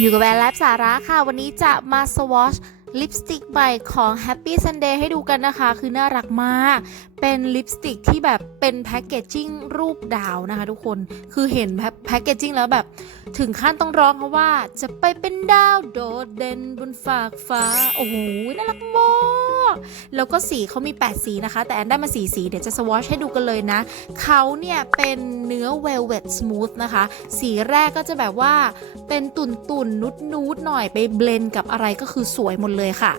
อยู่กับแวนแลบสาระค่ะ วันนี้จะมาสวอชลิปสติกใหม่ของ Happy Sunday ให้ดูกันนะคะ คือน่ารักมาก เป็นลิปสติกที่แบบเป็นแพคเกจจิ้งรูปดาวนะคะทุกคน คือเห็นแพ็คเกจจิ้งแล้วแบบ ถึงขั้นต้องร้องเพราะว่าจะไปเป็นดาวโดดเด่นบนฝากฟ้า โอ้โห น่ารักมาก แล้วก็สีเขามี 8 สีนะคะ แต่แอนได้มา4สี เดี๋ยวจะสวอชให้ดูกันเลยนะ เขาเนี่ยเป็นเนื้อ velvet smooth นะคะ สีแรกก็จะแบบว่าเป็นตุ่นตุ่นนุดนูดๆหน่อยไปเบลนกับอะไรก็คือสวยหมดเลยค่ะ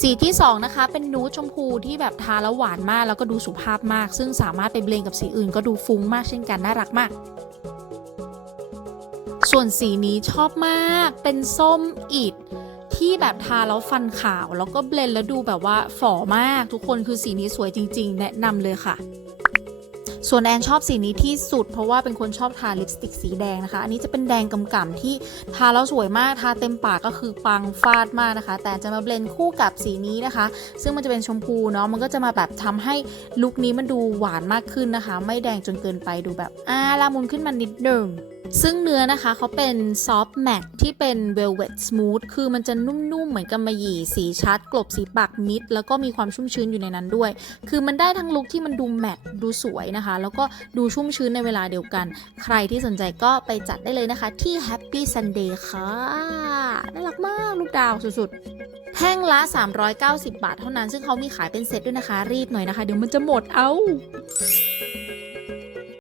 สีที่ 2 นะคะ เป็นนูดชมพูที่แบบทาแล้วหวานมาก แล้วก็ดูสุภาพมาก ซึ่งสามารถไปเบลนกับสีอื่นก็ดูฟุ้งมากเช่นกัน น่ารักมาก ส่วนสีนี้ชอบมากเป็นส้มอิด ที่แบบทาแล้วฟันขาว แล้วก็เบลนแล้วดูแบบว่าฝ่อมากทุกคนคือสีนี้สวยจริง ๆ แนะนำเลยค่ะ ส่วนแอนชอบสีนี้ที่สุด เพราะว่าเป็นคนชอบทาลิปสติกสีแดงนะคะ อันนี้จะเป็นแดงกำก่ำๆที่ทาแล้วสวยมากทาเต็มปากก็คือปังฟาดมากนะคะ แต่จะมาเบลนคู่กับสีนี้นะคะ ซึ่งมันจะเป็นชมพูเนาะมันก็จะมาแบบทำให้ลุคนี้มันดูหวานมากขึ้นนะคะ ไม่แดงจนเกินไปดูแบบอ่าละมุนขึ้นมานิดหนึ่งซึ่งเนื้อนะคะเขาเป็นซอฟต์แมทที่เป็น velvet smooth คือมันจะนุ่มๆ เหมือนกำมะหยี่สีชัด กลบสีปากมิด แล้วก็มีความชุ่มชื้นอยู่ในนั้นด้วย คือมันได้ทั้งลุคที่มันดูแมทดูสวยนะคะ แล้วก็ดูชุ่มชื้นในเวลาเดียวกัน ใครที่สนใจก็ไปจัดได้เลยนะคะ ที่ Happy Sunday ค่ะน่ารักมากลูกดาวสุดๆแท่งละ 390 บาทเท่านั้น ซึ่งเขามีขายเป็นเซตด้วยนะคะ รีบหน่อยนะคะ เดี๋ยวมันจะหมดเอา